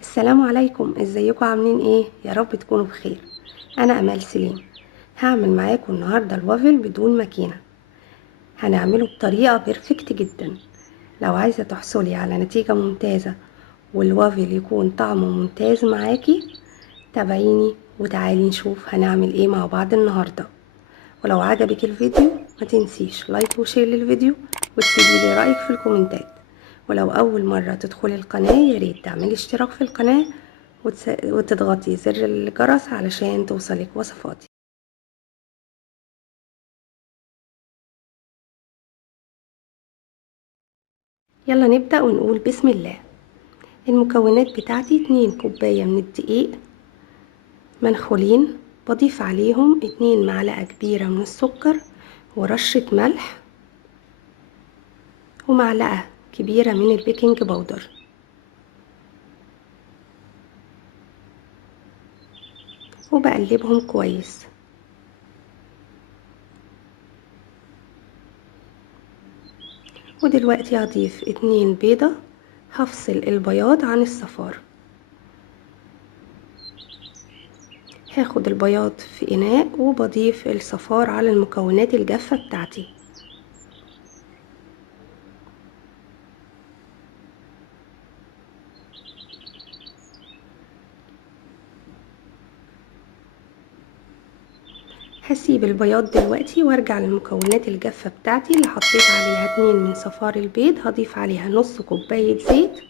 السلام عليكم، ازيكم عاملين ايه؟ يا رب تكونوا بخير. انا امال سليم. هعمل معاكم النهارده الوافل بدون ماكينه. هنعمله بطريقه بيرفكت جدا. لو عايزه تحصلي على نتيجه ممتازه والوافل يكون طعمه ممتاز معاكي، تابعيني وتعالي نشوف هنعمل ايه مع بعض النهارده. ولو عجبك الفيديو ما تنسيش لايك وشير للفيديو وتسيبي لي رايك في الكومنتات. ولو اول مره تدخلي القناه يا ريت تعملي اشتراك في القناه وتضغطي زر الجرس علشان توصلك وصفاتي. يلا نبدأ ونقول بسم الله. المكونات بتاعتي 2 كوباية من الدقيق منخولين، بضيف عليهم 2 معلقة كبيرة من السكر ورشة ملح ومعلقة كبيرة من البيكنج باودر، وبقلبهم كويس. ودلوقتي هضيف 2 بيضة، هفصل البياض عن الصفار. هاخد البياض في إناء وبضيف الصفار على المكونات الجافة بتاعتي. هسيب البياض دلوقتي وارجع للمكونات الجافة بتاعتي اللي حطيت عليها 2 من صفار البيض. هضيف عليها نص كوباية زيت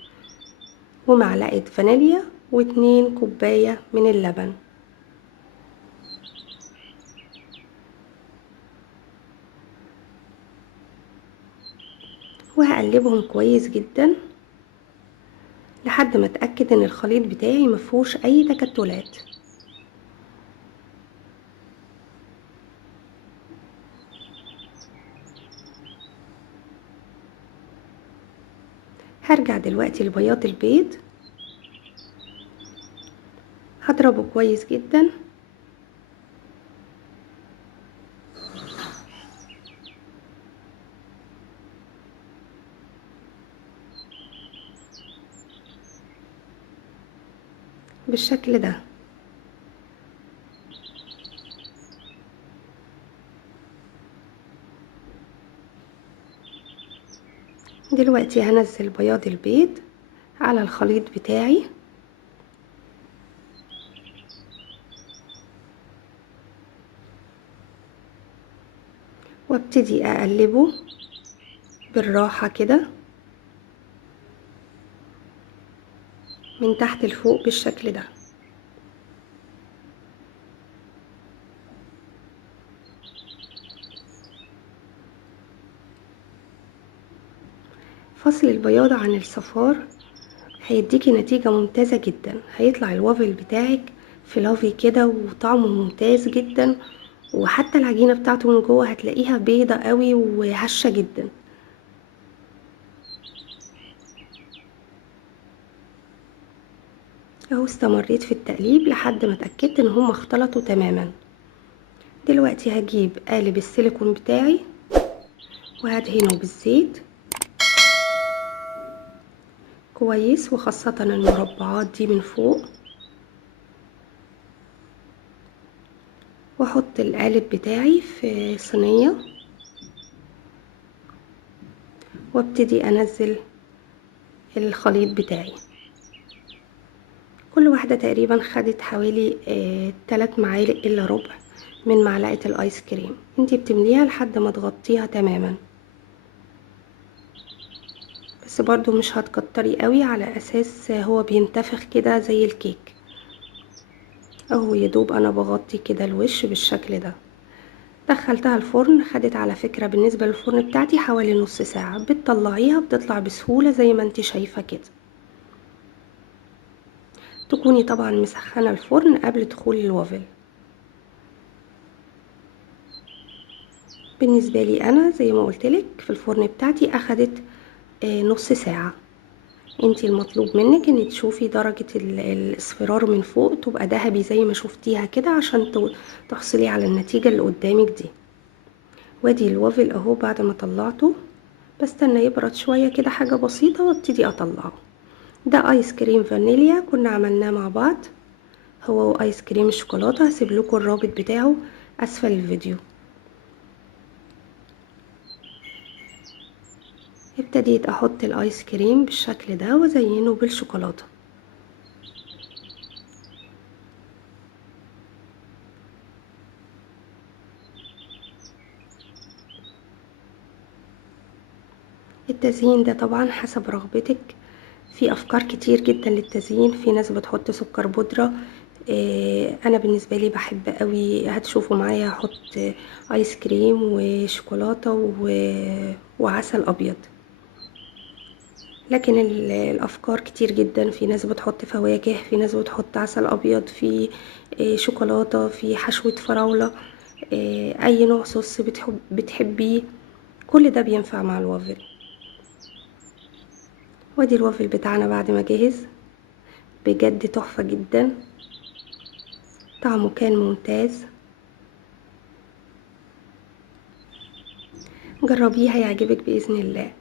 ومعلقة فانيليا و2 كوباية من اللبن، وهقلبهم كويس جدا لحد ما اتأكد ان الخليط بتاعي مفهوش اي تكتلات. هرجع دلوقتي لبياض البيض، هضربه كويس جدا بالشكل ده. دلوقتي هنزل بياض البيض على الخليط بتاعي وابتدي اقلبه بالراحة كده من تحت لفوق بالشكل ده. فصل البياض عن الصفار هيديكي نتيجة ممتازة جدا. هيطلع الوافل بتاعك فلافي كده وطعمه ممتاز جدا، وحتى العجينة بتاعته من جوه هتلاقيها بيضة قوي وهشة جدا. اهو استمريت في التقليب لحد ما اتأكدت ان هما اختلطوا تماما. دلوقتي هجيب قالب السيليكون بتاعي وهدهنه بالزيت كويس، وخاصة المربعات دي من فوق، واحط القالب بتاعي في صينية وابتدي انزل الخليط بتاعي. كل واحدة تقريبا خدت حوالي 3 معالق الا ربع من معلقة الايس كريم. انتي بتمليها لحد ما تغطيها تماما، بس برضو مش هتكتري قوي على اساس هو بينتفخ كده زي الكيك. اهو يدوب انا بغطي كده الوش بالشكل ده. دخلتها الفرن، خدت على فكرة بالنسبة للفرن بتاعتي حوالي نص ساعة. بتطلعيها بتطلع بسهولة زي ما انتي شايفة كده. تكوني طبعا مسخنة الفرن قبل دخول الوافل. بالنسبة لي انا زي ما قلتلك في الفرن بتاعتي اخدت نص ساعة. انتي المطلوب منك ان تشوفي درجة الاصفرار من فوق تبقى ذهبي زي ما شفتيها كده عشان تحصلي على النتيجة اللي قدامك دي. وادي الوافل اهو بعد ما طلعته بستنى يبرد شوية كده حاجة بسيطة وابتدي اطلعه. ده ايس كريم فانيليا كنا عملناه مع بعض، هو وايس كريم الشوكولاته. هسيب لكم الرابط بتاعه اسفل الفيديو. ابتديت احط الايس كريم بالشكل ده وازينه بالشوكولاته. التزيين ده طبعا حسب رغبتك، في افكار كتير جدا للتزيين. في ناس بتحط سكر بودرة، انا بالنسبه لي بحب قوي. هتشوفوا معايا هحط ايس كريم وشوكولاته وعسل ابيض. لكن الافكار كتير جدا، في ناس بتحط فواكه، في ناس بتحط عسل ابيض، في شوكولاته، في حشوه فراوله، اي نوع صوص بتحبيه، كل ده بينفع مع الوافل. وادي الوافل بتاعنا بعد ما جهز، بجد تحفه جدا، طعمه كان ممتاز. جربيه هيعجبك باذن الله.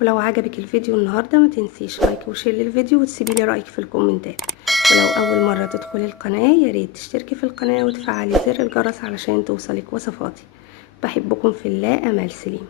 ولو عجبك الفيديو النهارده ما تنسيش لايك وشير للفيديو وتسيبي لي رايك في الكومنتات. ولو اول مره تدخلي القناه يا ريت تشتركي في القناه وتفعلي زر الجرس علشان توصلك وصفاتي. بحبكم في الله. امال سليم.